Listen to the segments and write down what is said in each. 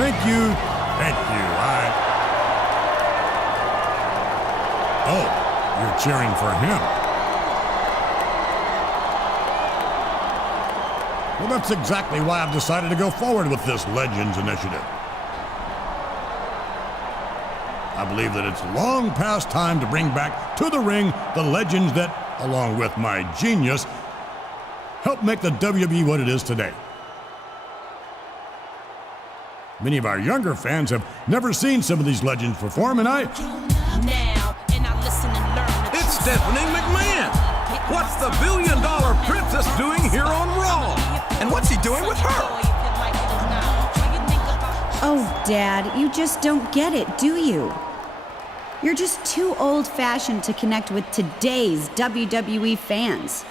Thank you. Thank you. Oh, you're cheering for him. Well, that's exactly why I've decided to go forward with this Legends initiative. I believe that it's long past time to bring back to the ring the legends that, along with my genius, helped make the WWE what it is today. Many of our younger fans have never seen some of these legends perform, and It's Stephanie McMahon! What's the billion-dollar princess doing here on Raw? And what's he doing with her? Oh, Dad, you just don't get it, do you? You're just too old-fashioned to connect with today's WWE fans.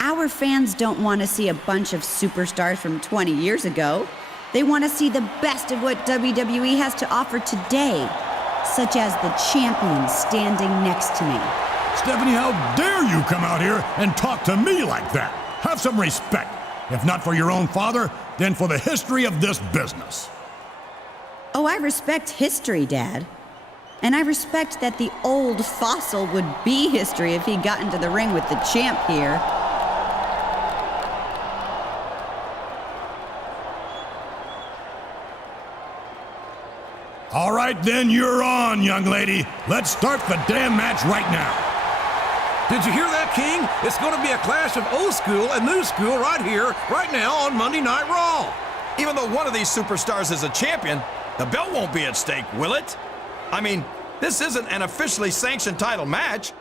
Our fans don't want to see a bunch of superstars from 20 years ago. They want to see the best of what WWE has to offer today, such as the champion standing next to me. Stephanie, how dare you come out here and talk to me like that? Have some respect. If not for your own father, then for the history of this business. Oh, I respect history, Dad. And I respect that the old fossil would be history if he got into the ring with the champ here. All right, then, you're on, young lady. Let's start the damn match right now. Did you hear that, King? It's going to be a clash of old school and new school right here, right now on Monday Night Raw. Even though one of these superstars is a champion, the belt won't be at stake, will it? I mean, this isn't an officially sanctioned title match.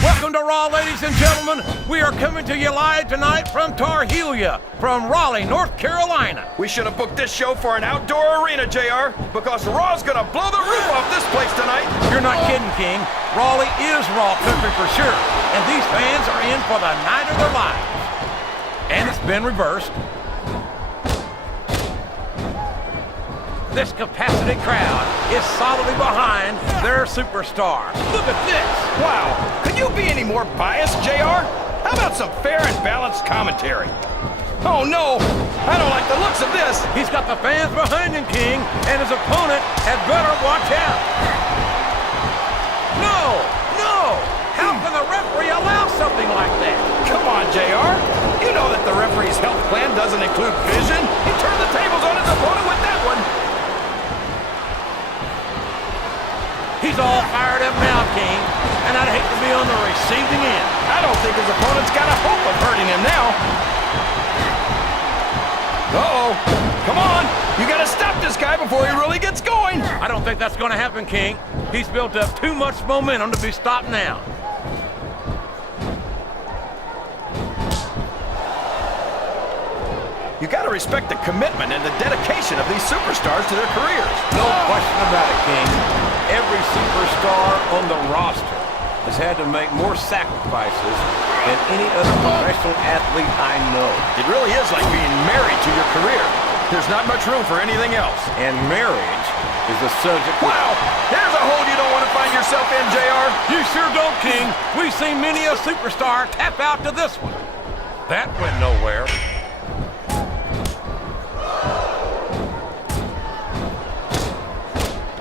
Welcome to Raw, ladies and gentlemen. We are coming to you live tonight from Tar Helia, from Raleigh, North Carolina. We should have booked this show for an outdoor arena, JR, because Raw's gonna blow the roof off this place tonight. You're not kidding, King. Raleigh is Raw country for sure, and these fans are in for the night of their lives. And it's been reversed. This capacity crowd is solidly behind their superstar. Look at this. Wow, could you be any more biased, JR? How about some fair and balanced commentary? Oh no, I don't like the looks of this. He's got the fans behind him, King, and his opponent had better watch out. No, no, how can the referee allow something like that? Come on, JR. You know that the referee's health plan doesn't include vision. He turned the tables on his opponent with that one. He's all fired up now, King, and I'd hate to be on the receiving end. I don't think his opponent's got a hope of hurting him now. Uh-oh. Come on. You got to stop this guy before he really gets going. I don't think that's going to happen, King. He's built up too much momentum to be stopped now. You got to respect the commitment and the dedication of these superstars to their careers. No question about it, King. Every superstar on the roster has had to make more sacrifices than any other professional athlete I know. It really is like being married to your career. There's not much room for anything else. And marriage is the subject. Wow! There's a hole you don't want to find yourself in, JR. You sure don't, King. We've seen many a superstar tap out to this one. That went nowhere.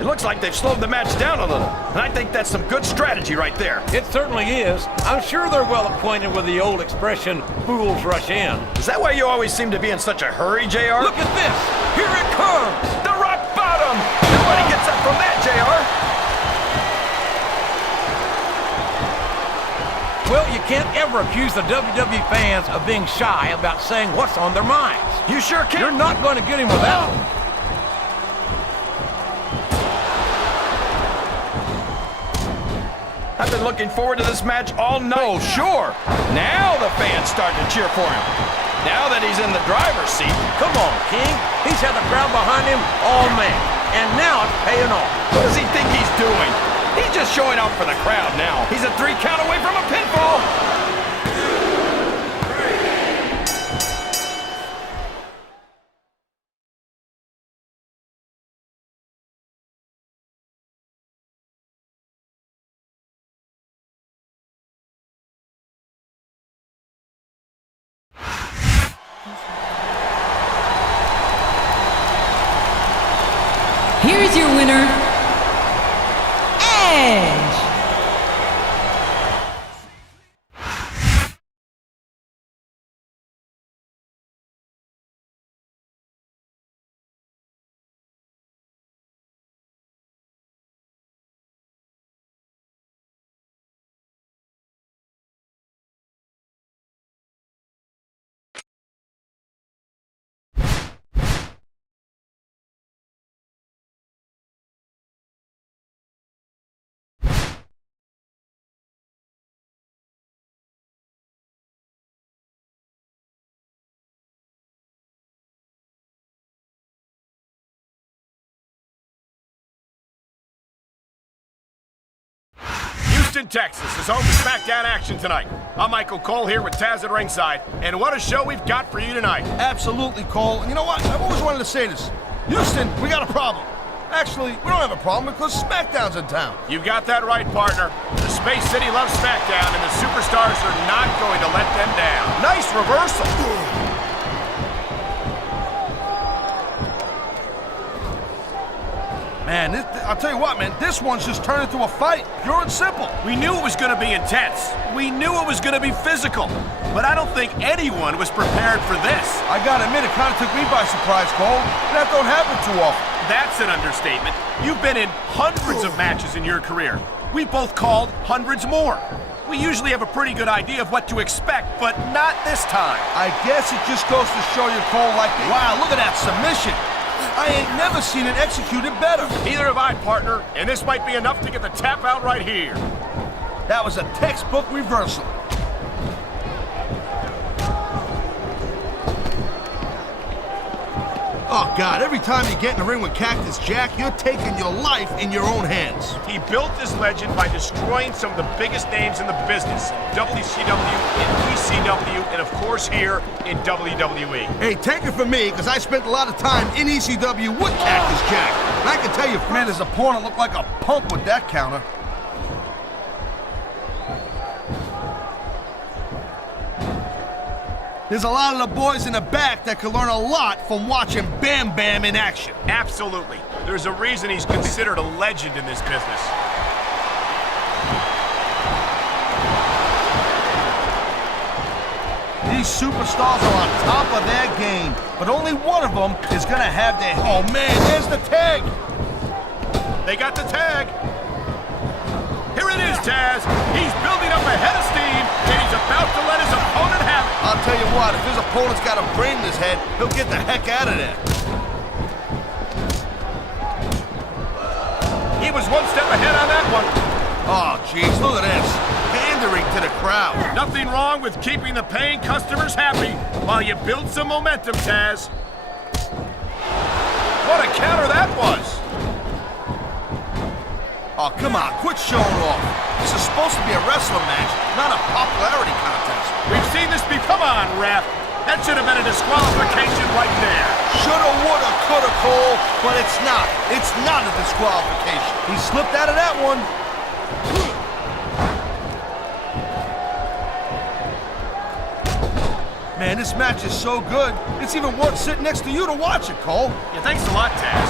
It looks like they've slowed the match down a little, and I think that's some good strategy right there. It certainly is. I'm sure they're well acquainted with the old expression, fools rush in. Is that why you always seem to be in such a hurry, JR? Look at this! Here it comes! The rock bottom! Nobody gets up from that, JR! Well, you can't ever accuse the WWE fans of being shy about saying what's on their minds. You sure can. You're not going to get him without them. I've been looking forward to this match all night. Oh, sure. Now the fans start to cheer for him. Now that he's in the driver's seat. Come on, King. He's had the crowd behind him all match. And now it's paying off. What does he think he's doing? He's just showing off for the crowd now. He's a 3 count away from a pinfall. Here's your winner, Edge. Houston, Texas is home to Smackdown action tonight. I'm Michael Cole here with Taz at ringside, and what a show we've got for you tonight. Absolutely, Cole. And you know what? I've always wanted to say this. Houston, we got a problem. Actually, we don't have a problem because Smackdown's in town. You got that right, partner. The Space City loves Smackdown, and the superstars are not going to let them down. Nice reversal. Man, I'll tell you what, man, this one's just turned into a fight, pure and simple. We knew it was going to be intense. We knew it was going to be physical. But I don't think anyone was prepared for this. I gotta admit, it kind of took me by surprise, Cole. That don't happen too often. That's an understatement. You've been in hundreds of matches in your career. We both called hundreds more. We usually have a pretty good idea of what to expect, but not this time. I guess it just goes to show you, Cole, like, wow, look at that submission. I ain't never seen it executed better. Neither have I, partner, and this might be enough to get the tap out right here. That was a textbook reversal. Oh, God, every time you get in the ring with Cactus Jack, you're taking your life in your own hands. He built this legend by destroying some of the biggest names in the business, in WCW, in ECW, and of course here in WWE. Hey, take it from me, because I spent a lot of time in ECW with Cactus Jack. And I can tell you, man, his opponent looked like a punk with that counter. There's a lot of the boys in the back that can learn a lot from watching Bam Bam in action. Absolutely. There's a reason he's considered a legend in this business. These superstars are on top of their game, but only one of them is going to have their... Oh, man, there's the tag. They got the tag. Here it is, Taz. He's building up a head of steam, and he's about to let his opponent have it. I'll tell you what, if his opponent's got a brain in his head, he'll get the heck out of there. He was one step ahead on that one. Oh, jeez, look at this. Pandering to the crowd. Nothing wrong with keeping the paying customers happy while you build some momentum, Taz. What a counter that was. Oh, come on, quit showing off. This is supposed to be a wrestling match, not a popularity contest. We've seen this before. Come on, ref. That should have been a disqualification right there. Shoulda, woulda, coulda, Cole, but it's not. It's not a disqualification. He slipped out of that one. Man, this match is so good, it's even worth sitting next to you to watch it, Cole. Yeah, thanks a lot, Taz.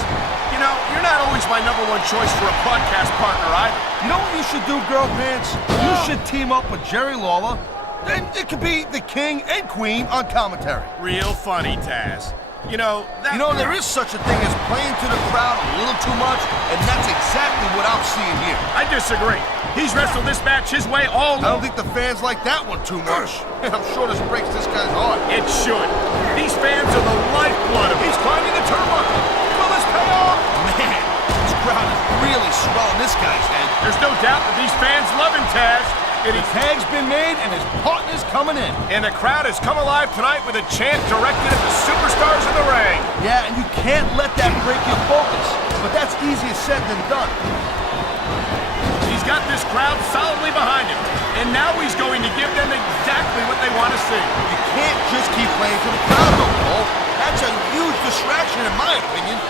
You know, you're not always my #1 choice for a podcast partner either. You know what you should do, Girl Pants? You should team up with Jerry Lawler. Then it could be the King and Queen on commentary. Real funny, Taz. You know, there is such a thing as playing to the crowd a little too much, and that's exactly what I'm seeing here. I disagree. He's wrestled this match his way all I don't think the fans like that one too much. I'm sure this breaks this guy's heart. It should. These fans are the lifeblood of He's climbing the turnbuckle. Will this pay off? Man, this crowd is really swelling this guy's head. There's no doubt that these fans love him, Taz. The tag's been made, and his partner's coming in. And the crowd has come alive tonight with a chant directed at the superstars in the ring. Yeah, and you can't let that break your focus. But that's easier said than done. He's got this crowd solidly behind him. And now he's going to give them exactly what they want to see. You can't just keep playing to the crowd, though, Cole. That's a huge distraction, in my opinion.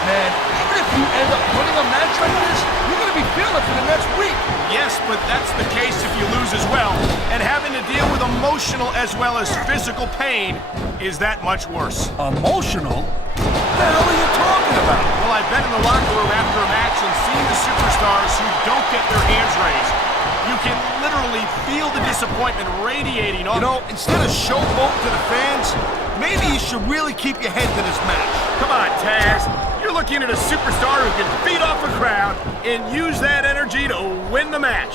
Man, even if you end up winning a match like this, you're going to be be feeling for the next week. Yes, but that's the case if you lose as well. And having to deal with emotional as well as physical pain is that much worse. Emotional? What the hell are you talking about? Well, I've been in the locker room after a match and seen the superstars who don't get their hands raised. You can literally feel the disappointment radiating off. You know, instead of showboating to the fans, maybe you should really keep your head to this match. Come on, Taz. You're looking at a superstar who can feed off a crowd and use that energy to win the match.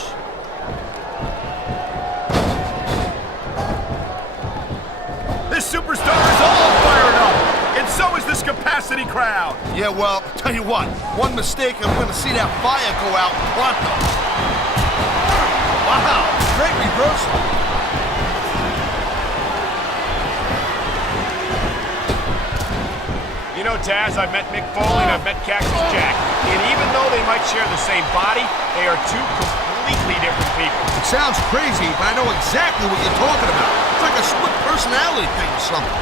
This superstar is all fired up, and so is this capacity crowd. Yeah, well, tell you what, one mistake and we're going to see that fire go out pronto. Wow, great reversal. You know, Taz, I've met Mick Foley and I've met Cactus Jack, and even though they might share the same body, they are two completely different people. It sounds crazy, but I know exactly what you're talking about. It's like a split personality thing or something.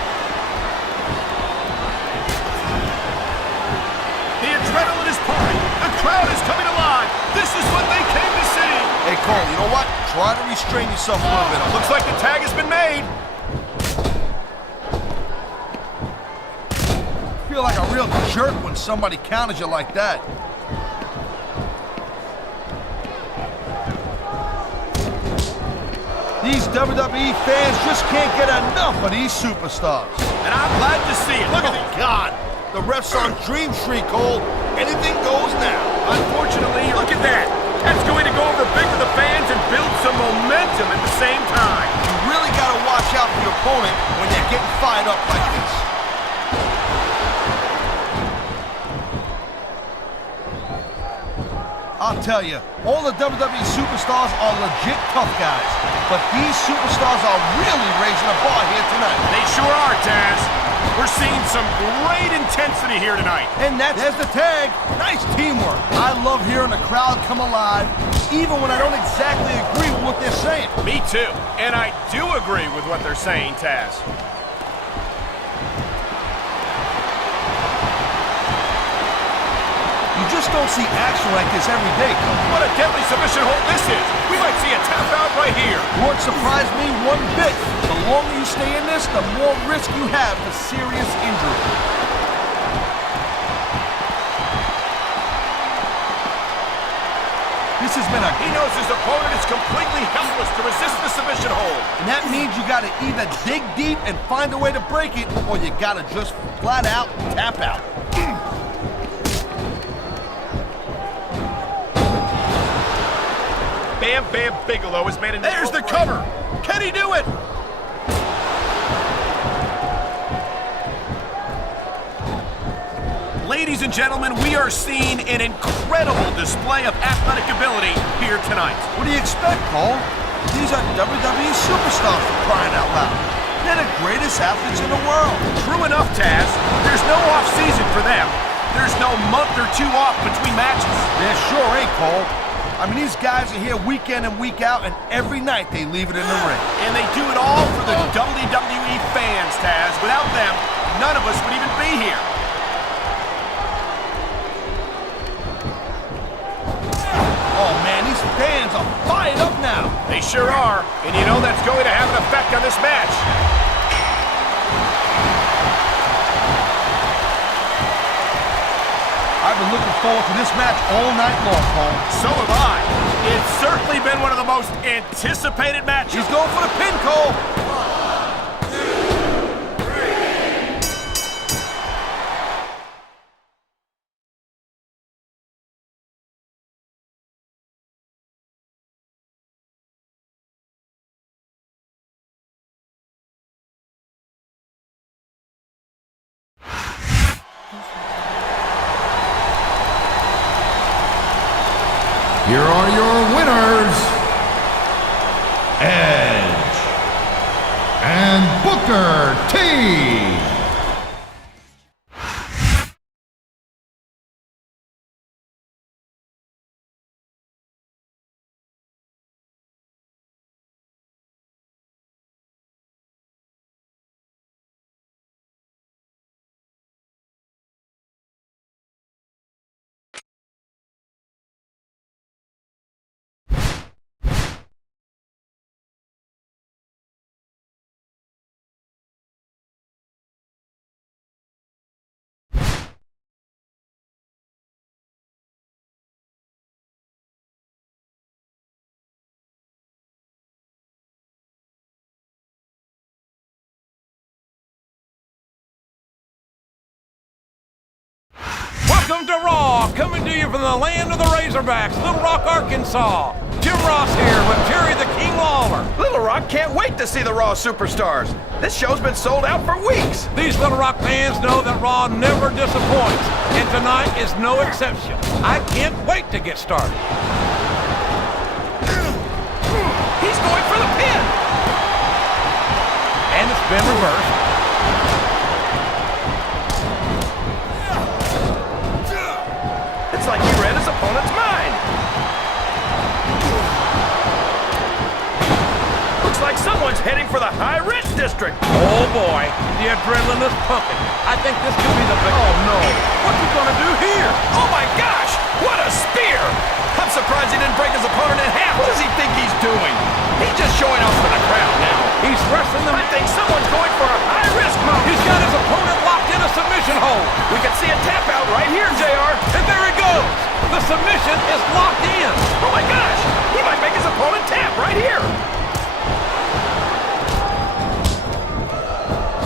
The adrenaline is pumping. The crowd is coming alive. This is what they came to see. Hey, Cole, you know what? Try to restrain yourself a little bit. Looks like the tag has been made. I feel like a real jerk when somebody counters you like that. These WWE fans just can't get enough of these superstars. And I'm glad to see it. Look at Oh, God. The ref's on Dream Street, Cole. Anything goes now. Unfortunately, look at that. That's going to go over big with the fans and build some momentum at the same time. You really got to watch out for your opponent when they're getting fired up like this. I'll tell you, all the WWE superstars are legit tough guys, but these superstars are really raising the bar here tonight. They sure are, Taz. We're seeing some great intensity here tonight. And there's the tag. Nice teamwork. I love hearing the crowd come alive, even when I don't exactly agree with what they're saying. Me too. And I do agree with what they're saying, Taz. You just don't see action like this every day, Cole. What a deadly submission hold this is. We might see a tap out right here. Won't surprise me one bit. The longer you stay in this, the more risk you have for serious injury. This has been He knows his opponent is completely helpless to resist the submission hold. and that means you gotta either dig deep and find a way to break it, or you gotta just flat out tap out. Bam Bam Bigelow has made it. There's the cover. Can he do it? Ladies and gentlemen, we are seeing an incredible display of athletic ability here tonight. What do you expect, Cole? These are WWE superstars for crying out loud. They're the greatest athletes in the world. True enough, Taz. There's no off-season for them. There's no month or two off between matches. There sure ain't, Cole. I mean, these guys are here week in and week out, and every night they leave it in the ring. And they do it all for the WWE fans, Taz. Without them, none of us would even be here. Oh, man, these fans are fired up now. They sure are. And you know that's going to have an effect on this match. I've been looking forward to this match all night long, Cole. So have I. It's certainly been one of the most anticipated matches. He's going for the pin, Cole. Here are your winners, Edge and Booker T. Welcome to Raw, coming to you from the land of the Razorbacks, Little Rock, Arkansas. Jim Ross here with Jerry the King Lawler. Little Rock can't wait to see the Raw Superstars. This show's been sold out for weeks. These Little Rock fans know that Raw never disappoints, and tonight is no exception. I can't wait to get started. He's going for the pin. And it's been reversed. It's like he read his opponent's mind. Looks like someone's heading for the high-risk district. Oh boy, the adrenaline is pumping. I think this could be the big... Oh no, what's he gonna do here? Oh my gosh, what a spear! I'm surprised he didn't break his opponent in half. What does he think he's doing? He's just showing off for the crowd now. He's wrestling them. I think someone's going for a high-risk move. He's got his opponent locked in a submission hold. We can see a tap out right here, JR. And there he goes. The submission is locked in. Oh my gosh, he might make his opponent tap right here.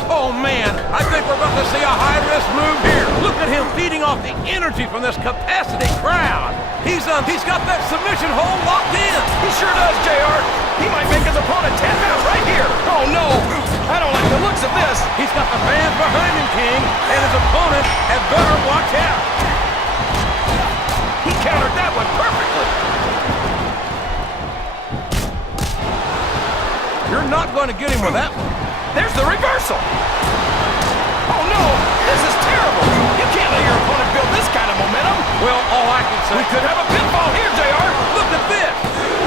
Oh man, I think we're about to see a high-risk move here. Look at him feeding off the energy from this capacity crowd. He's got that submission hold locked in. He sure does, JR. He might make his opponent tap out right here. Oh no, I don't like the looks of this. He's got the fans behind him, King, and his opponent had better watch out. He countered that one perfectly. You're not going to get him with that one. There's the reversal. Oh no, this is terrible. You can't let your opponent build this kind of momentum. Well, all I can say... We could have a pinfall here, JR. Look at this.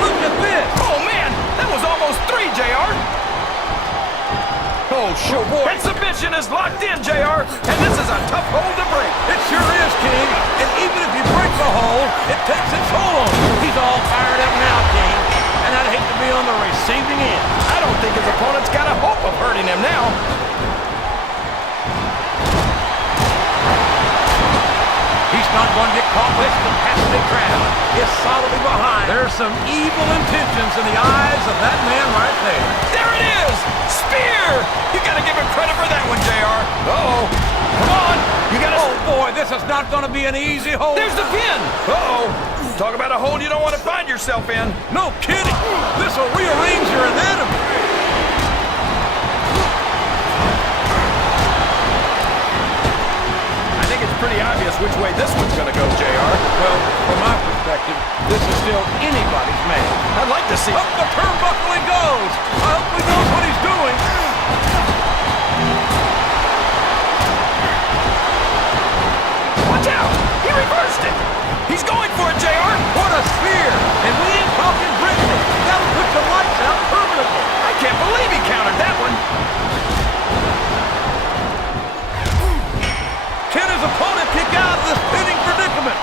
Look at this. Oh man, that was almost 3, JR. Oh sure, boy. That submission is locked in, JR, and this is a tough hold to break. It sure is, King. And even if he breaks the hold, it takes its toll on him. He's all fired up now, King. And I'd hate to be on the receiving end. I don't think his opponent's got a hope of hurting him now. He's not going to get caught with the capacity crowd. Is solidly behind. There's some evil intentions in the eyes of that man right there. There it is! Spear! You gotta give him credit for that one, JR. Uh-oh. Come on! You gotta... Oh boy, this is not going to be an easy hold. There's the pin! Uh-oh. Talk about a hold you don't want to find yourself in. No kidding. This will rearrange your anatomy. I think it's pretty obvious which way this one's gonna go, JR. Well, from my perspective, this is still anybody's match. I'd like to see... Up the turnbuckle he goes. I hope he knows what he's doing. Watch out! He reversed it! He's going for it, JR! What a spear! And we ain't talking Brittany. That'll put the lights out permanently. I can't believe he countered that one! Can his opponent kick out of this pinning predicament?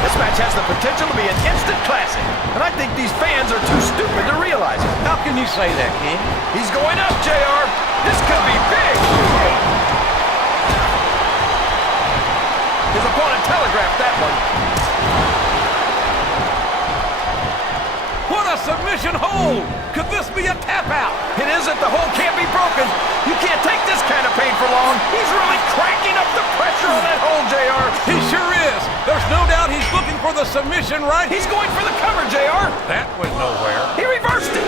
This match has the potential to be an instant classic, and I think these fans are too stupid to realize it. How can you say that, King? He's going up, JR! This could be big! His opponent telegraphed that one. What a submission hold! Could this be a tap out? It isn't. The hold can't be broken. You can't take this kind of pain for long. He's really cranking up the pressure on that hold, JR. He sure is. There's no doubt he's looking for the submission right here. He's going for the cover, JR. That went nowhere. He reversed it.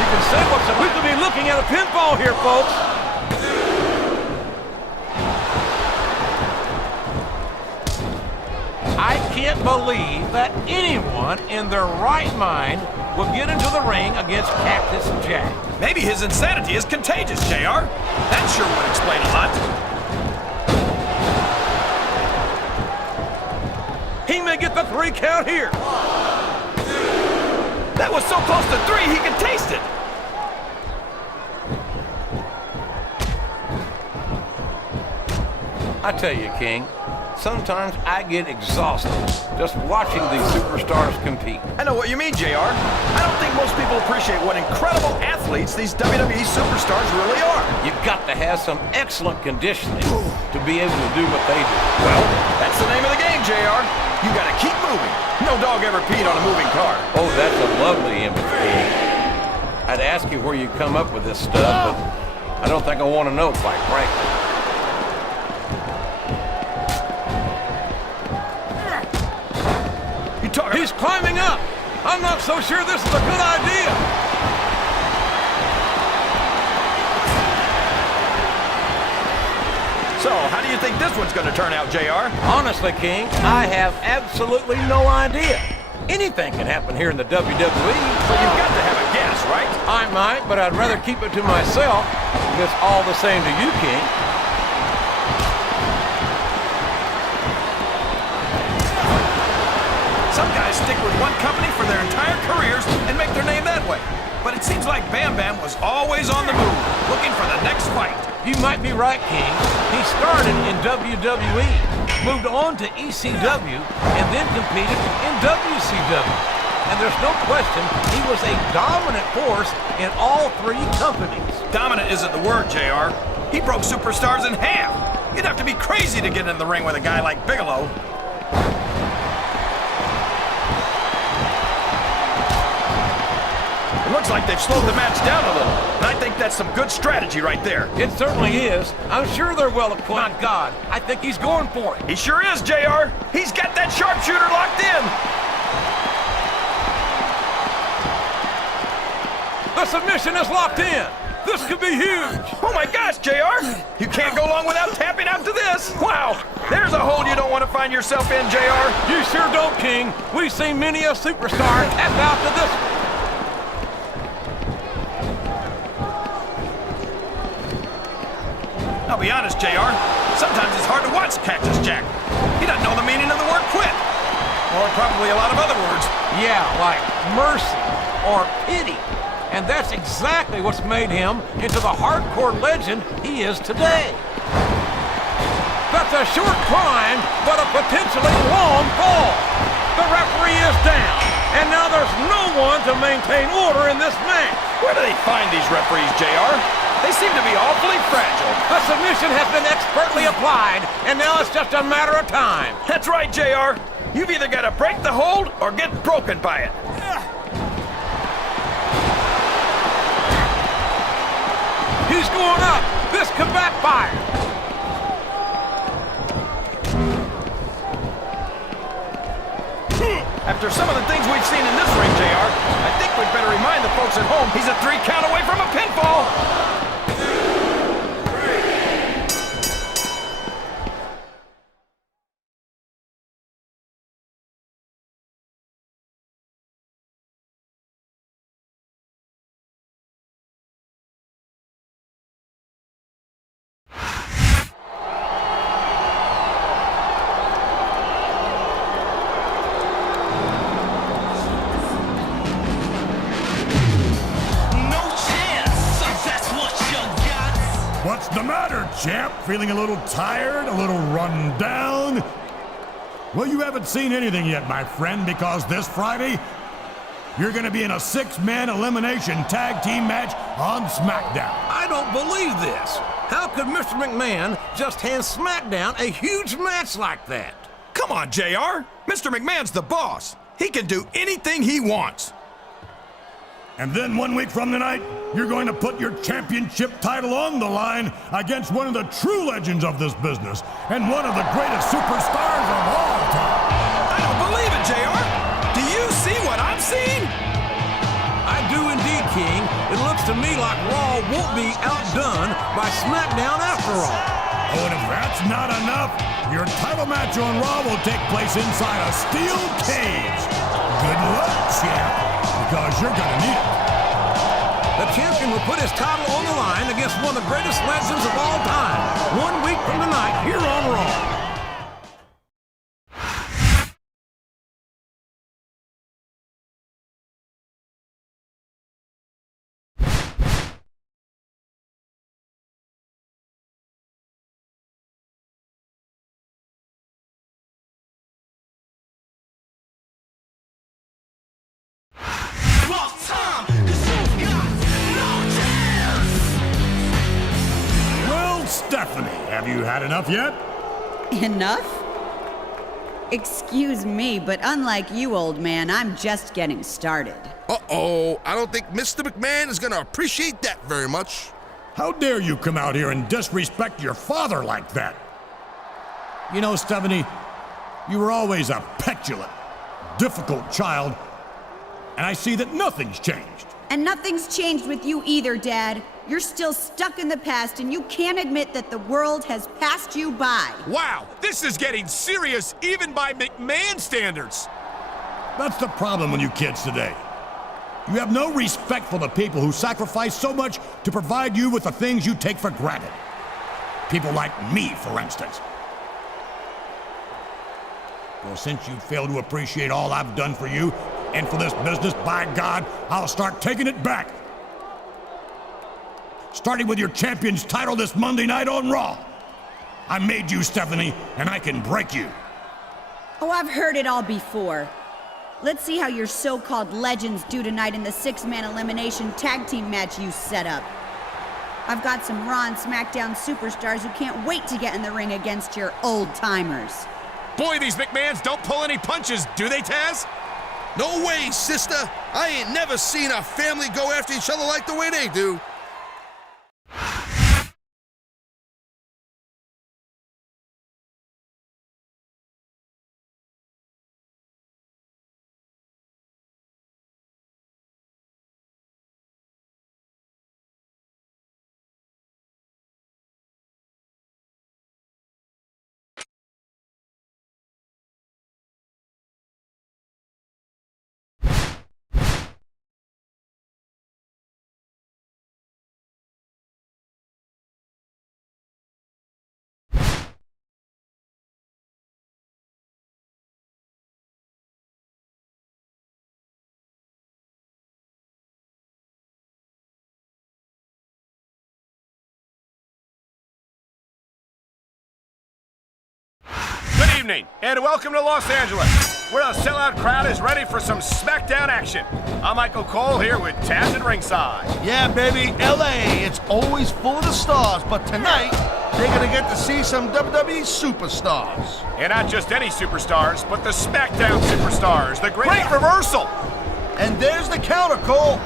You can say what's we could be looking at a pinfall here, folks. I can't believe that anyone in their right mind will get into the ring against Cactus Jack. Maybe his insanity is contagious, JR. That sure would explain a lot. He may get the 3 count here. That was so close to 3, he could taste it. I tell you, King, Sometimes I get exhausted just watching these superstars compete. I know what you mean, JR. I don't think most people appreciate what incredible athletes these WWE superstars really are. You've got to have some excellent conditioning to be able to do what they do. Well, that's the name of the game, JR. You gotta keep moving. No dog ever peed on a moving car. Oh, that's a lovely image, King. I'd ask you where you come up with this stuff, but I don't think I want to know, quite frankly. He's climbing up. I'm not so sure this is a good idea. So, how do you think this one's gonna turn out, JR? Honestly, King, I have absolutely no idea. Anything can happen here in the WWE. But you've got to have a guess, right? I might, but I'd rather keep it to myself. If it's all the same to you, King. Some guys stick with one company for their entire careers and make their name that way. But it seems like Bam Bam was always on the move, looking for the next fight. You might be right, King. He started in WWE, moved on to ECW, and then competed in WCW. And there's no question he was a dominant force in all three companies. Dominant isn't the word, JR. He broke superstars in half. You'd have to be crazy to get in the ring with a guy like Bigelow. It looks like they've slowed the match down a little, and I think that's some good strategy right there. It certainly is. I'm sure they're well equipped. My God, I think he's going for it. He sure is, JR. He's got that sharpshooter locked in. The submission is locked in. This could be huge. Oh my gosh, JR. You can't go long without tapping out to this. Wow, there's a hole you don't want to find yourself in, JR. You sure don't, King. We've seen many a superstar tap out to this one. I'll be honest, JR. Sometimes it's hard to watch Cactus Jack. He doesn't know the meaning of the word quit. Or probably a lot of other words. Yeah, like mercy or pity. And that's exactly what's made him into the hardcore legend he is today. That's a short climb, but a potentially long fall. The referee is down, and now there's no one to maintain order in this match. Where do they find these referees, JR? They seem to be awfully fragile. The submission has been expertly applied, and now it's just a matter of time. That's right, JR. You've either got to break the hold or get broken by it. He's going up. This could backfire. After some of the things we've seen in this ring, JR, I think we'd better remind the folks at home he's a 3 count away from a pinfall. What's the matter, champ? Feeling a little tired, a little run down? Well, you haven't seen anything yet, my friend, because this Friday, you're going to be in a 6-man elimination tag team match on Smackdown. I don't believe this. How could Mr. McMahon just hand Smackdown a huge match like that? Come on, JR. Mr. McMahon's the boss. He can do anything he wants. And then 1 week from tonight, you're going to put your championship title on the line against one of the true legends of this business and one of the greatest superstars of all time. I don't believe it, JR. Do you see what I'm seeing? I do indeed, King. It looks to me like Raw won't be outdone by Smackdown after all. Oh, and if that's not enough, your title match on Raw will take place inside a steel cage. Good luck, champ, because you're gonna need it. The champion will put his title on the line against one of the greatest legends of all time. 1 week from tonight here on Raw. Have you had enough yet? Enough? Excuse me, but unlike you, old man, I'm just getting started. Uh-oh, I don't think Mr. McMahon is gonna appreciate that very much. How dare you come out here and disrespect your father like that? You know, Stephanie, you were always a petulant, difficult child, and I see that nothing's changed. And nothing's changed with you either, Dad. You're still stuck in the past, and you can't admit that the world has passed you by. Wow, this is getting serious even by McMahon standards. That's the problem with you kids today. You have no respect for the people who sacrifice so much to provide you with the things you take for granted. People like me, for instance. Well, since you fail to appreciate all I've done for you and for this business, by God, I'll start taking it back. Starting with your champion's title this Monday night on Raw. I made you, Stephanie, and I can break you. Oh, I've heard it all before. Let's see how your so-called legends do tonight in the six-man elimination tag team match you set up. I've got some Raw and Smackdown superstars who can't wait to get in the ring against your old-timers. Boy, these McMahons don't pull any punches, do they, Taz? No way, sister. I ain't never seen a family go after each other like the way they do. Good evening, and welcome to Los Angeles, where a sellout crowd is ready for some Smackdown action. I'm Michael Cole here with Taz at ringside. Yeah, baby, LA, it's always full of the stars, but tonight, they're gonna get to see some WWE superstars. And not just any superstars, but the Smackdown superstars, the great reversal. And there's the counter, Cole.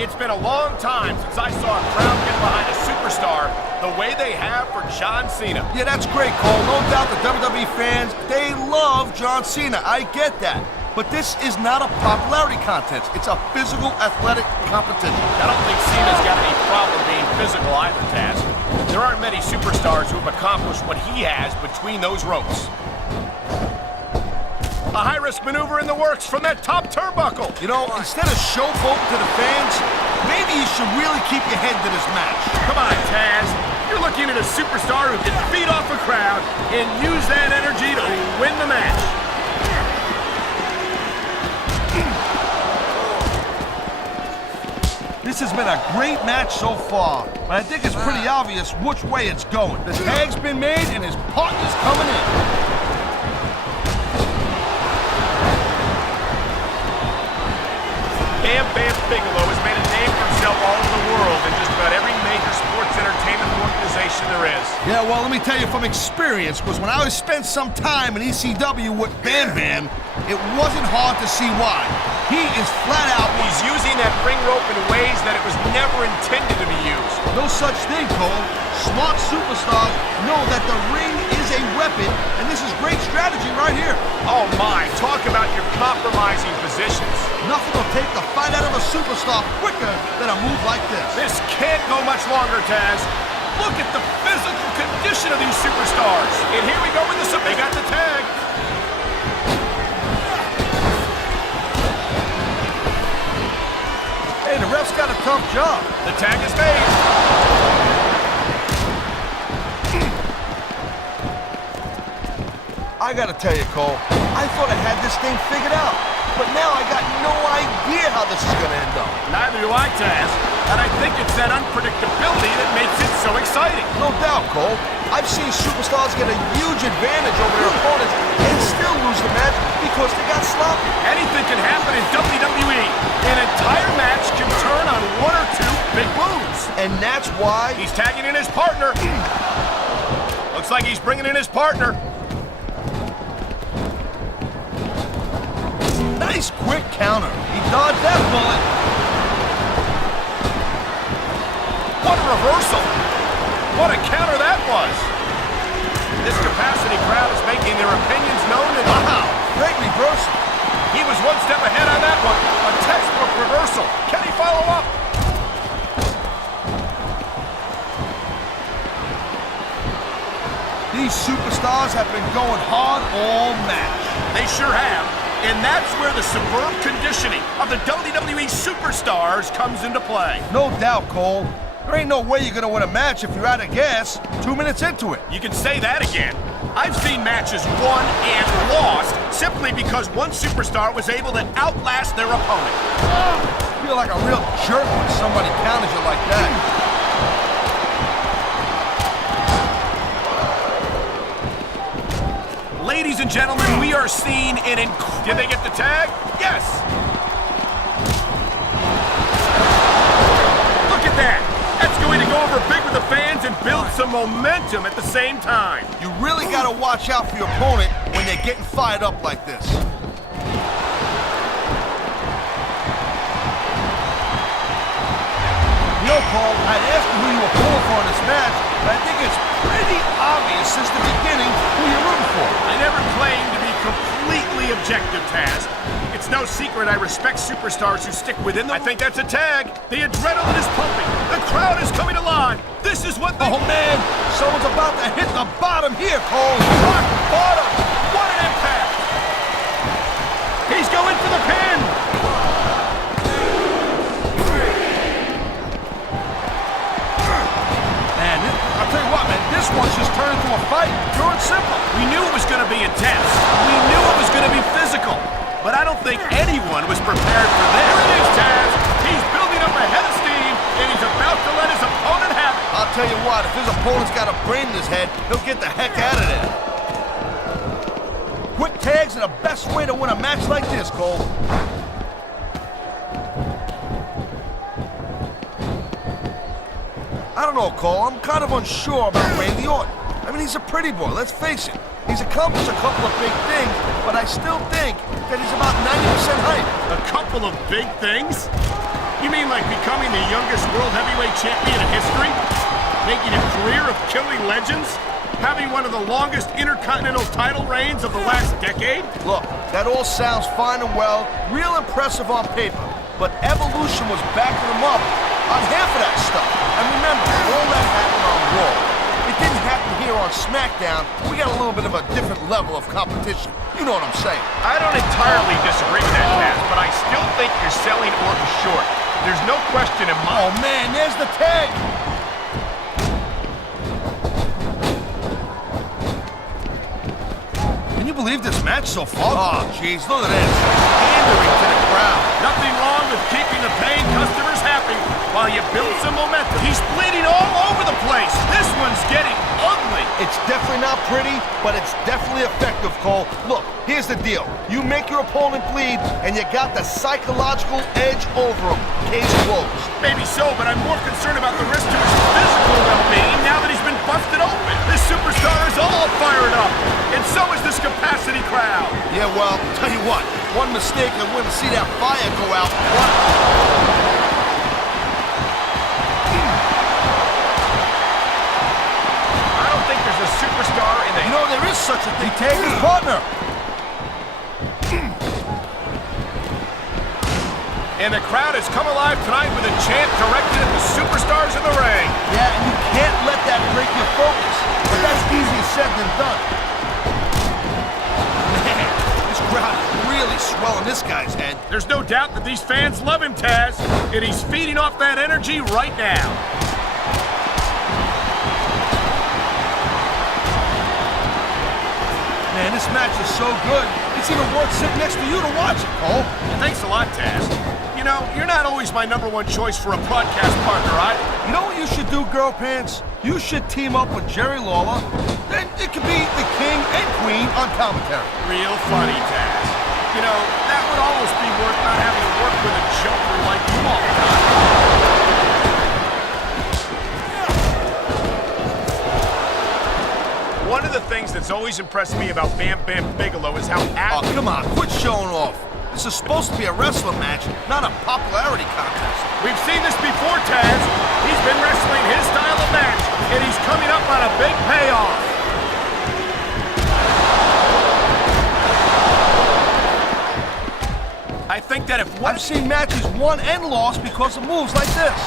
It's been a long time since I saw a crowd get behind a superstar the way they have for John Cena. Yeah, that's great, Cole. No doubt the WWE fans, they love John Cena. I get that. But this is not a popularity contest. It's a physical, athletic competition. I don't think Cena's got any problem being physical either, Taz. There aren't many superstars who have accomplished what he has between those ropes. A high-risk maneuver in the works from that top turnbuckle. You know, instead of showboating to the fans, maybe you should really keep your head to this match. Come on, Taz. You're looking at a superstar who can feed off a crowd and use that energy to win the match. This has been a great match so far, but I think it's pretty obvious which way it's going. The tag's been made and his partner's coming in. Bam Bam Bigelow has made a name for himself all over the world in just about every major sports entertainment organization there is. Yeah, well, let me tell you from experience, because when I spent some time in ECW with Bam Bam, it wasn't hard to see why. He is flat out... He's using that ring rope in ways that it was never intended to be used. No such thing, Cole. Smart superstars know that the ring is a weapon, and this is great strategy right here. Oh my, talk about your compromising positions. Nothing will take the fight out of a superstar quicker than a move like this. This can't go much longer, Taz. Look at the physical condition of these superstars. And here we go with the submission. They got the tag. Hey, the ref's got a tough job. The tag is made. I gotta tell you, Cole, I thought I had this thing figured out. But now I got no idea how this is gonna end up. Neither do I, Taz. And I think it's that unpredictability that makes it so exciting. No doubt, Cole. I've seen superstars get a huge advantage over their opponents and still lose the match because they got sloppy. Anything can happen in WWE. An entire match can turn on why? He's tagging in his partner. Looks like he's bringing in his partner. Nice quick counter. He dodged that bullet. What a reversal. What a counter that was. This capacity crowd is making their opinions known. And Wow, great reversal. he was one step ahead on that one. A textbook reversal. Can he follow up? These superstars have been going hard all match. They sure have. And that's where the superb conditioning of the WWE superstars comes into play. No doubt, Cole. There ain't no way you're gonna win a match if you're out of gas 2 minutes into it. You can say that again. I've seen matches won and lost simply because one superstar was able to outlast their opponent. You feel like a real jerk when somebody counters you like that. Ladies and gentlemen, we are seeing an incredible... Did they get the tag? Yes! Look at that! That's going to go over big with the fans and build some momentum at the same time. You really gotta watch out for your opponent when they're getting fired up like this. You know, Cole, I'd ask you who you were pulling for in this match, but I think it's pretty obvious since the beginning who you're rooting for. I never claimed to be completely objective, Taz. It's no secret I respect superstars who stick within them. I think that's a tag. The adrenaline is pumping. The crowd is coming alive. This is what they... Oh, man, someone's about to hit the bottom here, Cole. Rock bottom. What an impact. He's going for the pin. Man, I'll tell you what, man, this one's just turned into a fight, pure and simple. We knew it was going to be intense. We knew it was going to be physical. But I don't think anyone was prepared for this. There it is, Taz. He's building up a head of steam, and he's about to let his opponent have it. I'll tell you what, if his opponent's got a brain in his head, he'll get the heck out of there. Quick tags are the best way to win a match like this, Cole. I don't know, Cole. I'm kind of unsure about Randy Orton. I mean, he's a pretty boy, let's face it. He's accomplished a couple of big things, but I still think that he's about 90% hype. A couple of big things? You mean like becoming the youngest world heavyweight champion in history? Making a career of killing legends? Having one of the longest intercontinental title reigns of the last decade? Look, that all sounds fine and well, real impressive on paper, but Evolution was backing him up on half of that stuff. And remember, all that happened on Raw. It didn't happen here on Smackdown. We got a little bit of a different level of competition. You know what I'm saying? I don't entirely disagree with that, Taz, but I still think you're selling Orton short. There's no question in my... Oh, man, there's the tag. Can you believe this match so far? Oh, jeez, look at this. Pandering to the crowd. Nothing wrong with keeping the paying customers happy while you build some momentum. He's bleeding all over the place. This one's getting ugly. It's definitely not pretty, but it's definitely effective, Cole. Look, here's the deal. You make your opponent bleed, and you got the psychological edge over him. Case closed. Maybe so, but I'm more concerned about the risk to his physical well-being now that he's been busted open. This superstar is all fired up, and so is this capacity crowd. Yeah, well, tell you what, one mistake and we're going to see that fire go out. I don't think there's a superstar in the... You know, there is such a thing. He tagged his partner. And the crowd has come alive tonight with a chant directed at the superstars in the ring. Yeah, and you can't let that break your focus. But that's easier said than done. Man, this crowd is really swelling this guy's head. There's no doubt that these fans love him, Taz, and he's feeding off that energy right now. Man, this match is so good, it's even worth sitting next to you to watch it, Cole. Thanks a lot, Taz. You know, you're not always my #1 choice for a broadcast partner, either. You know what you should do, Girl Pants? You should team up with Jerry Lawler. Then it could be the king and queen on commentary. Real funny, Taz. You know, that would almost be worth not having to work with a joker like you all the time. One of the things that's always impressed me about Bam Bam Bigelow is how Oh, come on, quit showing off. This is supposed to be a wrestling match, not a popularity contest. We've seen this before, Taz. He's been wrestling his style of match, and he's coming up on a big payoff. I think that if I've seen matches won and lost because of moves like this.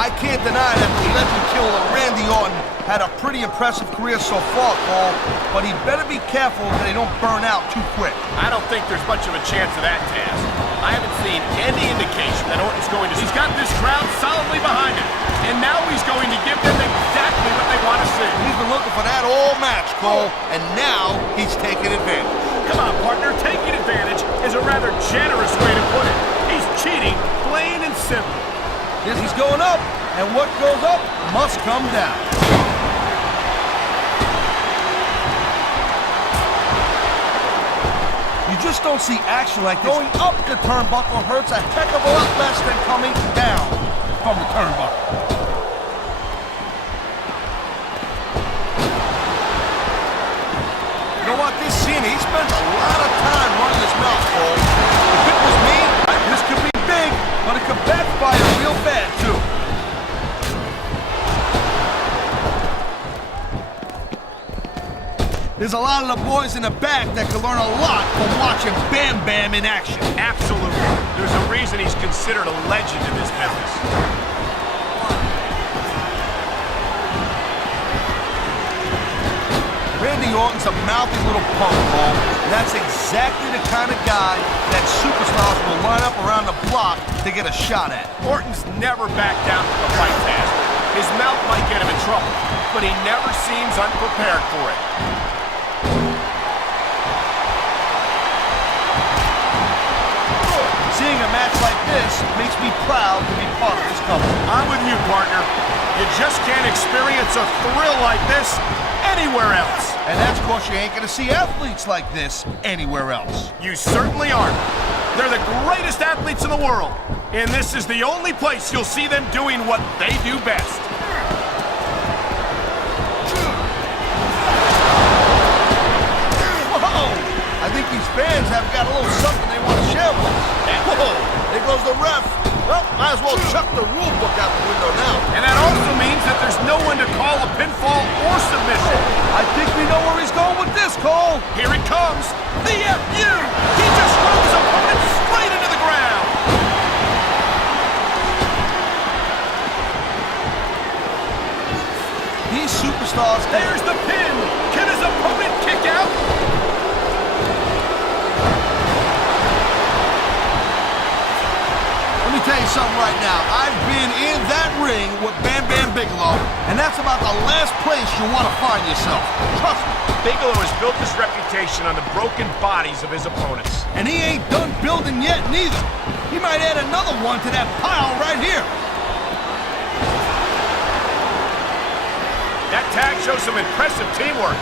I can't deny that the legend killer Randy Orton had a pretty impressive career so far, Cole, but he better be careful that he don't burn out too quick. I don't think there's much of a chance of that, Taz. I haven't seen any indication that Orton's going to... He's got this crowd solidly behind him, and now he's going to give them exactly what they want to see. He's been looking for that all match, Cole, and now he's taking advantage. Come on, partner, taking advantage is a rather generous way to put it. He's cheating, plain and simple. Yes, he's going up, and what goes up must come down. You just don't see action like this. Going up the turnbuckle hurts a heck of a lot less than coming down from the turnbuckle. You know what, this scene, he spends a lot of time running his mouth, Cole. If it was me, this could be big, but it could backfire real bad, too. There's a lot of the boys in the back that can learn a lot from watching Bam Bam in action. Absolutely. There's a reason he's considered a legend in this business. Randy Orton's a mouthy little punk, Cole. That's exactly the kind of guy that superstars will line up around the block to get a shot at. Orton's never backed down from a fight, Taz. His mouth might get him in trouble, but he never seems unprepared for it. Seeing a match like this makes me proud to be part of this company. I'm with you, partner. You just can't experience a thrill like this anywhere else. And that's because you ain't gonna see athletes like this anywhere else. You certainly aren't. They're the greatest athletes in the world, and this is the only place you'll see them doing what they do best. Whoa! I think these fans have got a little something they want to share with us. Whoa! There goes the ref. Well, might as well chuck the rule book out the window now. And that also means that there's no one to call a pinfall or submission. I think we know where he's going with this, Cole. Here he comes. The FU! He just drove his opponent straight into the ground. These superstars... There's the pin. Can his opponent kick out? Let me tell you something right now. I've been in that ring with Bam Bam Bigelow, and that's about the last place you want to find yourself. Trust me. Bigelow has built his reputation on the broken bodies of his opponents. And he ain't done building yet, neither. He might add another one to that pile right here. That tag shows some impressive teamwork.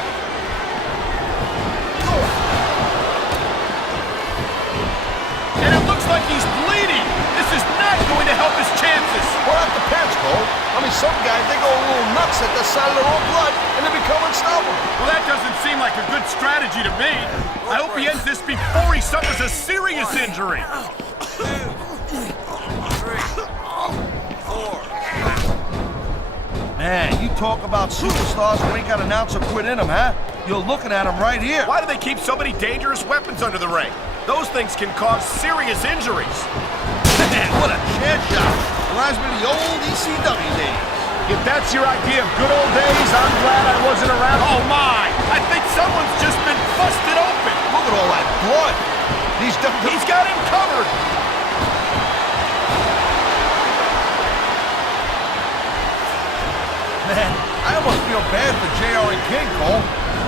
And it looks like he's bleeding. This is not going to help his chances. Well, that depends, Cole. I mean, some guys, they go a little nuts at the sight of their own blood, and they become unstoppable. Well, that doesn't seem like a good strategy to me. I hope he ends this before he suffers a serious injury. Man, you talk about superstars who ain't got an ounce of quit in them, huh? You're looking at them right here. Why do they keep so many dangerous weapons under the ring? Those things can cause serious injuries. Man, what a chair shot. Reminds me of the old ECW days. If that's your idea of good old days, I'm glad I wasn't around. Oh, my! I think someone's just been busted open. Look at all that blood. He's got him covered. Man, I almost feel bad for JR and King, Cole.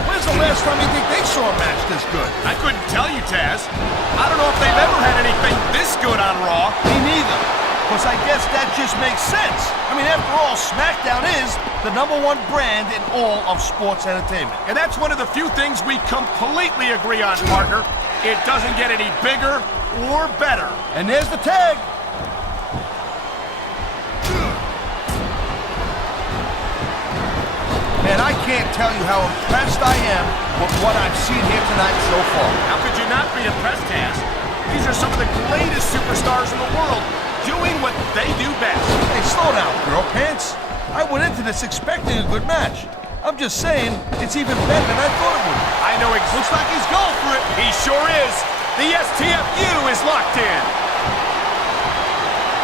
When's the last time you think they saw a match this good? I couldn't tell you, Taz. I don't know if they've ever had anything this good on Raw. Me neither. Because I guess that just makes sense. I mean, after all, Smackdown is the #1 brand in all of sports entertainment. And that's one of the few things we completely agree on, partner. It doesn't get any bigger or better. And there's the tag. I can't tell you how impressed I am with what I've seen here tonight so far. How could you not be impressed, Taz? These are some of the greatest superstars in the world doing what they do best. Hey, slow down, girl pants. I went into this expecting a good match. I'm just saying, it's even better than I thought it would be. I know it looks like he's going for it. He sure is. The STFU is locked in.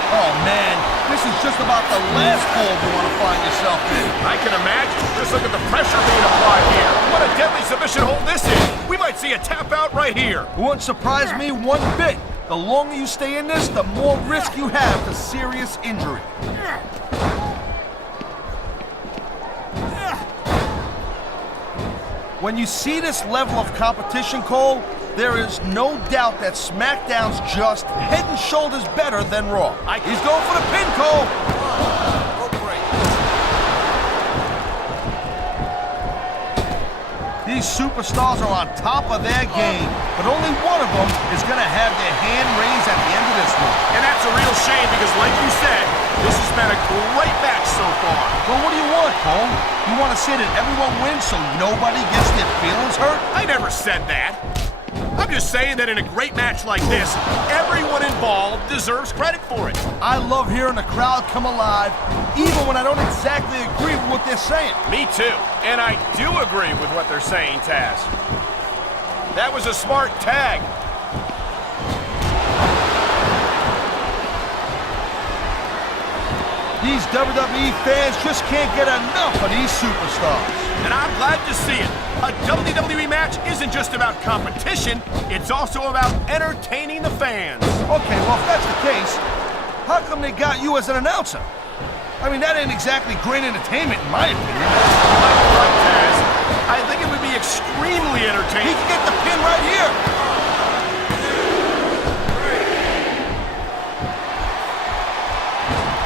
Oh, man, this is just about the last hole you want to find yourself in. I can imagine. Just look at the pressure being applied here. What a deadly submission hold this is. We might see a tap out right here. It wouldn't surprise me one bit. The longer you stay in this, the more risk you have to serious injury. When you see this level of competition, Cole, there is no doubt that Smackdown's just head and shoulders better than Raw. He's going for the pin, Cole. These superstars are on top of their game, but only one of them is going to have their hand raised at the end of this one. And that's a real shame because, like you said, this has been a great match so far. Well, what do you want, Cole? You want to say that everyone wins so nobody gets their feelings hurt? I never said that. I'm just saying that in a great match like this, everyone involved deserves credit for it. I love hearing the crowd come alive, even when I don't exactly agree with what they're saying. Me too. And I do agree with what they're saying, Taz. That was a smart tag. These WWE fans just can't get enough of these superstars. And I'm glad to see it. A WWE match isn't just about competition, it's also about entertaining the fans. Okay, well, if that's the case, how come they got you as an announcer? I mean, that ain't exactly great entertainment, in my opinion. Right, Taz. I think it would be extremely entertaining. He can get the pin right here.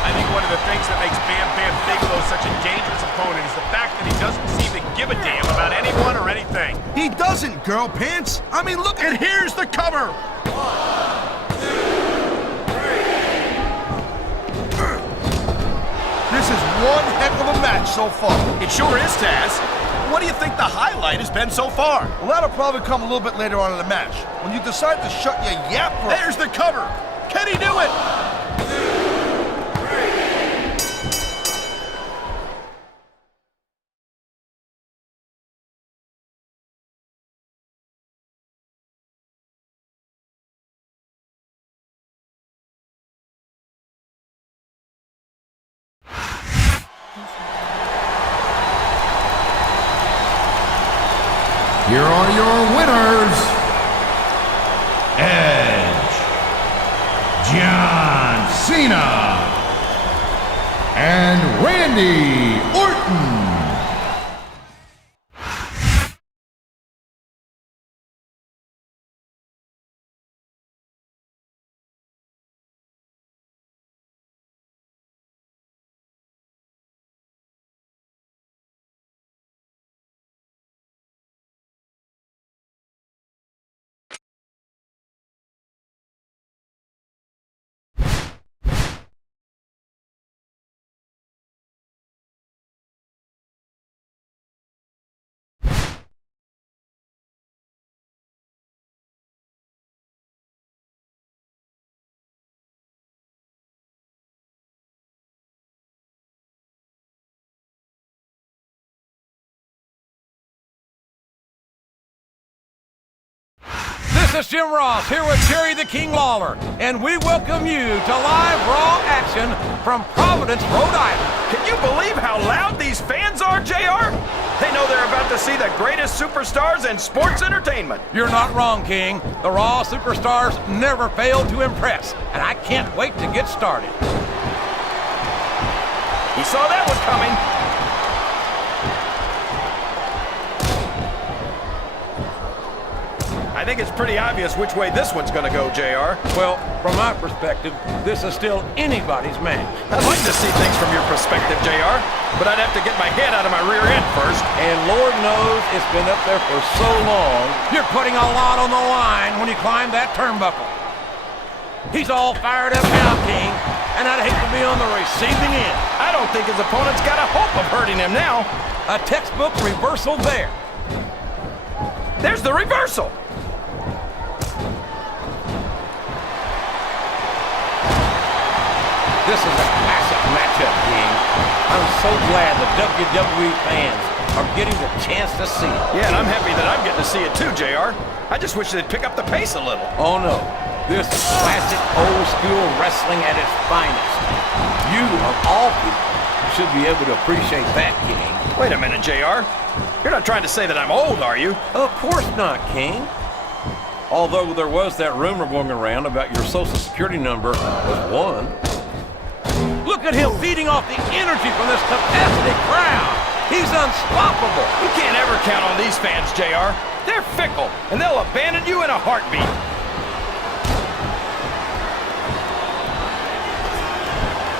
I think one of the things that makes Bam Bam Bigelow such a dangerous opponent is the fact that he doesn't seem to give a damn about anyone or anything. He doesn't, girl pants. I mean, look at... And here's the cover. This is one heck of a match so far. It sure is, Taz. What do you think the highlight has been so far? Well, that'll probably come a little bit later on in the match, when you decide to shut your yap for... There's the cover. Can he do it? Here are your winners, Edge, John Cena, and Randy Orton. This is Jim Ross here with Jerry the King Lawler, and we welcome you to live Raw action from Providence, Rhode Island. Can you believe how loud these fans are, JR? They know they're about to see the greatest superstars in sports entertainment. You're not wrong, King. The Raw superstars never fail to impress, and I can't wait to get started. He saw that one coming. I think it's pretty obvious which way this one's gonna go, JR. Well, from my perspective, this is still anybody's match. I'd like to see things from your perspective, JR, but I'd have to get my head out of my rear end first. And Lord knows it's been up there for so long, you're putting a lot on the line when you climb that turnbuckle. He's all fired up now, King, and I'd hate to be on the receiving end. I don't think his opponent's got a hope of hurting him now. A textbook reversal there. There's the reversal. This is a classic matchup, King. I'm so glad the WWE fans are getting the chance to see it. Yeah, and I'm happy that I'm getting to see it too, JR. I just wish they'd pick up the pace a little. Oh no, this is classic old school wrestling at its finest. You, of all people, should be able to appreciate that, King. Wait a minute, JR. You're not trying to say that I'm old, are you? Of course not, King. Although there was that rumor going around about your social security number was 1. Look at him feeding off the energy from this capacity crowd. He's unstoppable. You can't ever count on these fans, JR. They're fickle, and they'll abandon you in a heartbeat.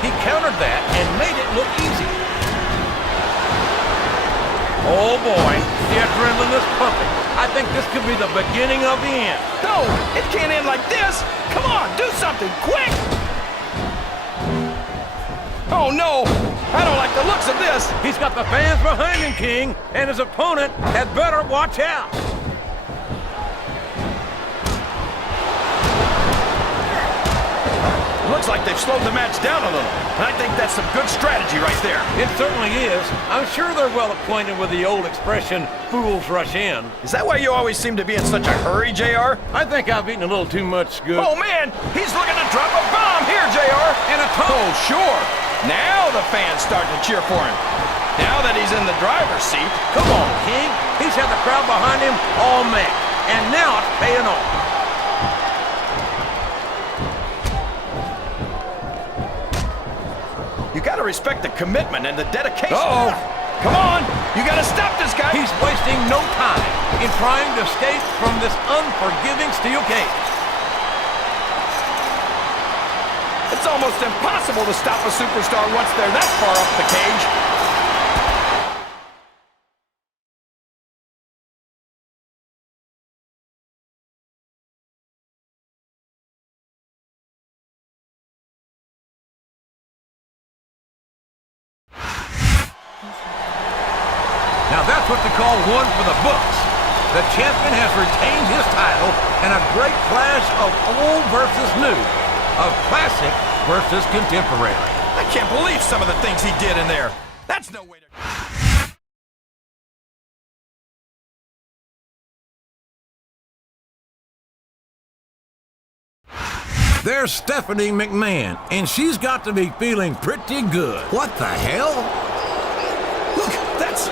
He countered that and made it look easy. Oh boy, the adrenaline is pumping. I think this could be the beginning of the end. No, it can't end like this. Come on, do something, quick! Oh no, I don't like the looks of this. He's got the fans behind him, King, and his opponent had better watch out. Looks like they've slowed the match down a little, and I think that's some good strategy right there. It certainly is. I'm sure they're well acquainted with the old expression, fools rush in. Is that why you always seem to be in such a hurry, JR? I think I've eaten a little too much good. Oh man, he's looking to drop a bomb here, JR. And a toe. Oh sure, now the fans start to cheer for him. Now that he's in the driver's seat. Come on, King. He's had the crowd behind him all match, and now it's paying off. You gotta respect the commitment and the dedication. Uh-oh. Come on, you gotta stop this guy. He's wasting no time in trying to escape from this unforgiving steel cage. It's almost impossible to stop a superstar once they're that far up the cage. Now that's what they call one for the books. The champion has retained his title and a great clash of old versus new, of classic versus contemporary. I can't believe some of the things he did in there. That's no way to... There's Stephanie McMahon, and she's got to be feeling pretty good. What the hell? Look, that's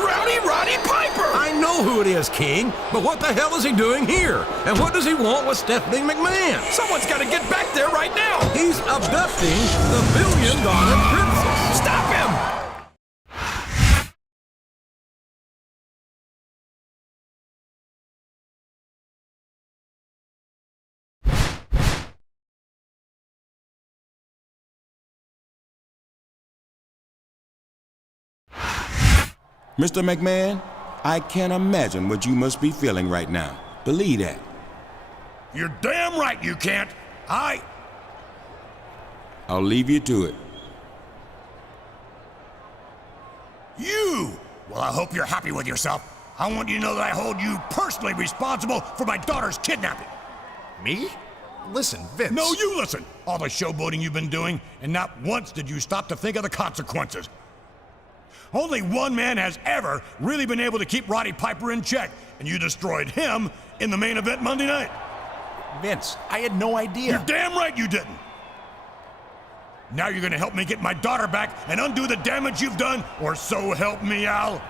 Rowdy Roddy Piper! I know who it is, King, but what the hell is he doing here? And what does he want with Stephanie McMahon? Someone's got to get back there right now! He's abducting the billion-dollar princess. Stop him! Mr. McMahon, I can't imagine what you must be feeling right now. Believe that. You're damn right you can't. I'll leave you to it. You! Well, I hope you're happy with yourself. I want you to know that I hold you personally responsible for my daughter's kidnapping. Me? Listen, Vince. No, you listen. All the showboating you've been doing, and not once did you stop to think of the consequences. Only one man has ever really been able to keep Roddy Piper in check, and you destroyed him in the main event Monday night. Vince, I had no idea. You're damn right you didn't. Now you're gonna help me get my daughter back and undo the damage you've done, or so help me, Al.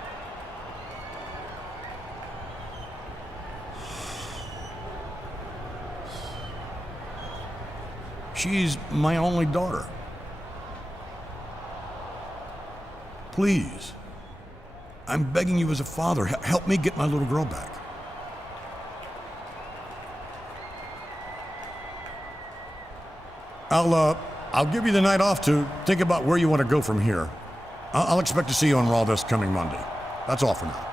She's my only daughter. Please, I'm begging you as a father, help me get my little girl back. I'll give you the night off to think about where you want to go from here. I'll expect to see you on Raw this coming Monday. That's all for now.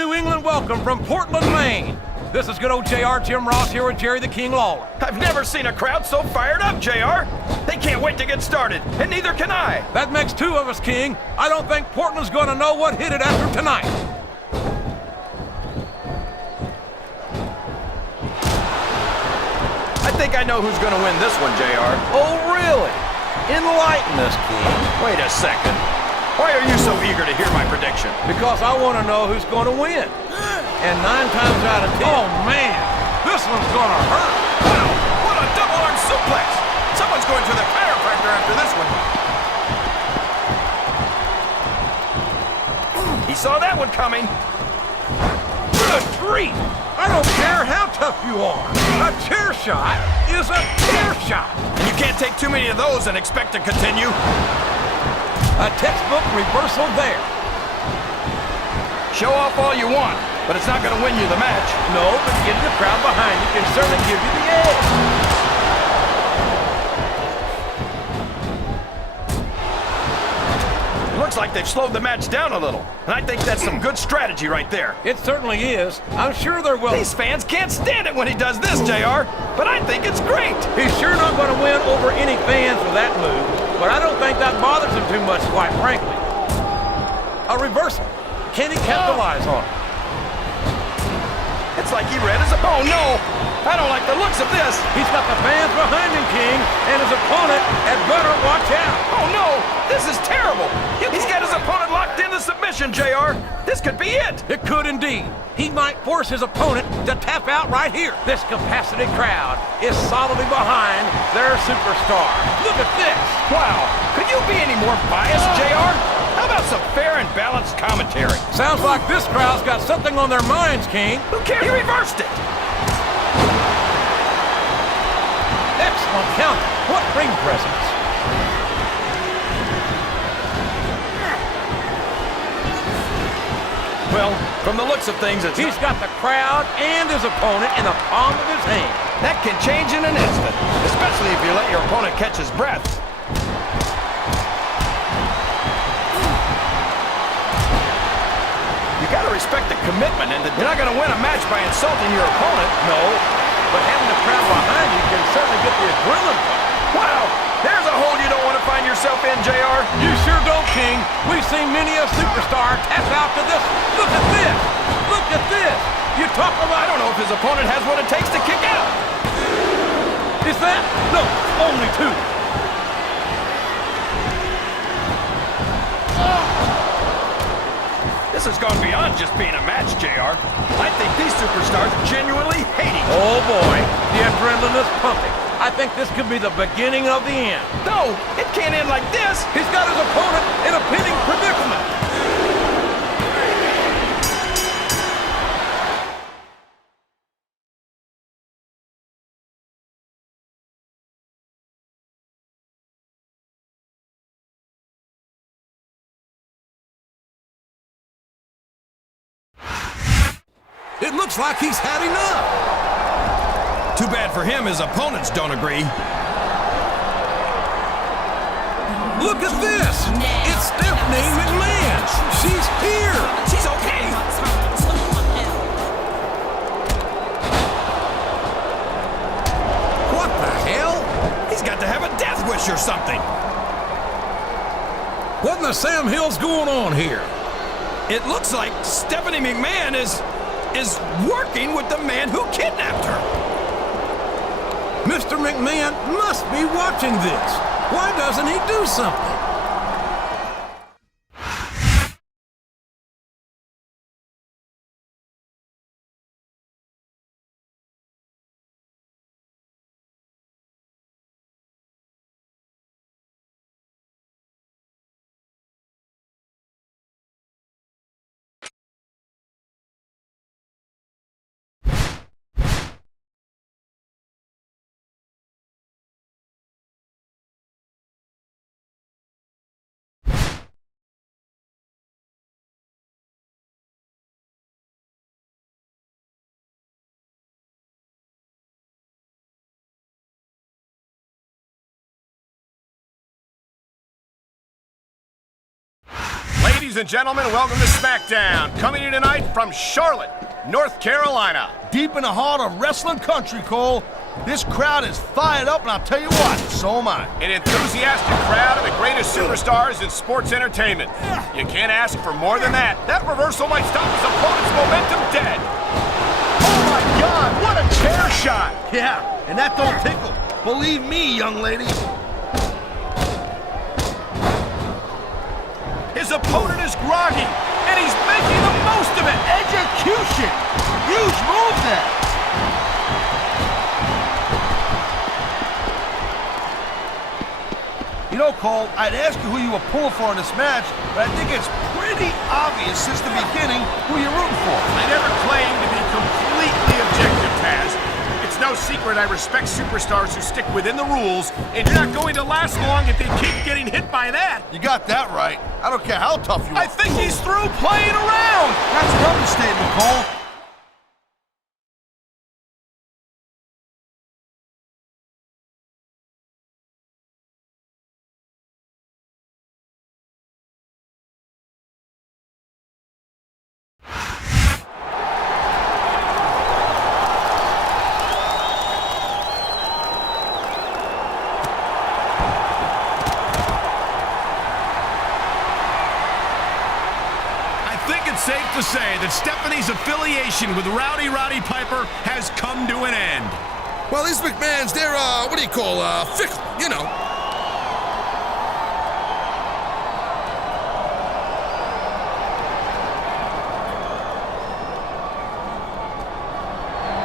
New England welcome from Portland, Maine. This is good old JR Jim Ross here with Jerry the King Lawler. I've never seen a crowd so fired up, JR. They can't wait to get started, and neither can I. That makes two of us, King. I don't think Portland's going to know what hit it after tonight. I think I know who's going to win this one, JR. Oh, really? Enlighten us, King. Wait a second. Why are you so eager to hear my prediction? Because I want to know who's going to win. And 9 times out of 10, oh man, this one's going to hurt. Wow, what a double-arm suplex. Someone's going to the chiropractor after this one. He saw that one coming. Good grief! I don't care how tough you are. A chair shot is a chair shot. And you can't take too many of those and expect to continue. A textbook reversal there. Show off all you want, but it's not going to win you the match. No, but getting the crowd behind you can certainly give you the edge. It looks like they've slowed the match down a little, and I think that's some good strategy right there. It certainly is. I'm sure there will. These fans can't stand it when he does this, JR, but I think it's great. He's sure not going to win over any fans with that move, but I don't think that bothers him too much, quite frankly. A reversal. Can he capitalize on it? It's like he read his... Oh, no! I don't like the looks of this. He's got the fans behind him, King, and his opponent had better watch out. Oh, no! This is terrible! He's got his opponent locked in the submission, JR. This could be it. It could indeed. He might force his opponent to tap out right here. This capacity crowd is solidly behind their superstar. Look at this. Wow. Could you be any more biased, JR? How about some fair and balanced commentary? Sounds like this crowd's got something on their minds, King. Who cares? He reversed it. Excellent counter. What ring presence. Well, from the looks of things, He's got the crowd and his opponent in the palm of his hand. That can change in an instant, especially if you let your opponent catch his breath. You gotta respect the commitment, and you're not gonna win a match by insulting your opponent. No, but having the crowd behind you can certainly get the adrenaline pumping. Wow, there's a hole you don't want to find yourself in, JR. You sure don't, King. We've seen many a superstar tap out to this. Look at this. Look at this. You talk about... I don't know if his opponent has what it takes to kick out. Is that? No, only 2. This has gone beyond just being a match, JR. I think these superstars genuinely hate each other. Oh, boy. The adrenaline is pumping. I think this could be the beginning of the end. No, it can't end like this. He's got his opponent in a pinning predicament. It looks like he's had enough. Too bad for him, his opponents don't agree. Look at this! It's Stephanie McMahon! She's here! She's okay! What the hell? He's got to have a death wish or something. What in the Sam Hill's going on here? It looks like Stephanie McMahon is working with the man who kidnapped her. Mr. McMahon must be watching this. Why doesn't he do something? Ladies and gentlemen, welcome to Smackdown. Coming in tonight from Charlotte, North Carolina. Deep in the heart of wrestling country, Cole. This crowd is fired up, and I'll tell you what, so am I. An enthusiastic crowd of the greatest superstars in sports entertainment. You can't ask for more than that. That reversal might stop his opponent's momentum dead. Oh my God, what a chair shot! Yeah, and that don't tickle. Believe me, young lady. His opponent is groggy, and he's making the most of it. Execution! Huge move there. You know, Cole, I'd ask you who you were pulling for in this match, but I think it's pretty obvious since the beginning who you're rooting for. I never claimed to be completely objective, Taz. It's no secret I respect superstars who stick within the rules, and you're not going to last long if they keep getting hit by that. You got that right. I don't care how tough you are. I think he's through playing around. That's an understatement, Cole. Safe to say that Stephanie's affiliation with Roddy Piper has come to an end. Well, these McMahons, they're, what do you call, fickle, you know.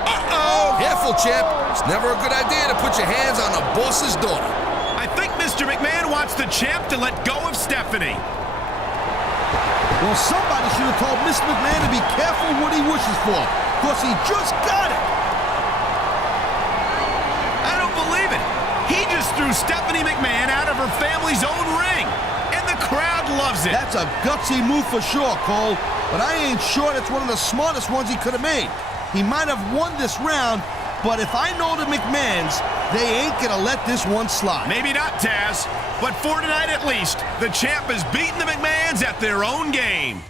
Uh-oh! Careful, champ. It's never a good idea to put your hands on the boss's daughter. I think Mr. McMahon wants the champ to let go of Stephanie. Well, somebody should have told Mr. McMahon to be careful what he wishes for, because he just got it. I don't believe it. He just threw Stephanie McMahon out of her family's own ring, and the crowd loves it. That's a gutsy move for sure, Cole, but I ain't sure that's one of the smartest ones he could have made. He might have won this round, but if I know the McMahons, they ain't gonna let this one slide. Maybe not, Taz. But for tonight at least, the champ has beaten the McMahons at their own game.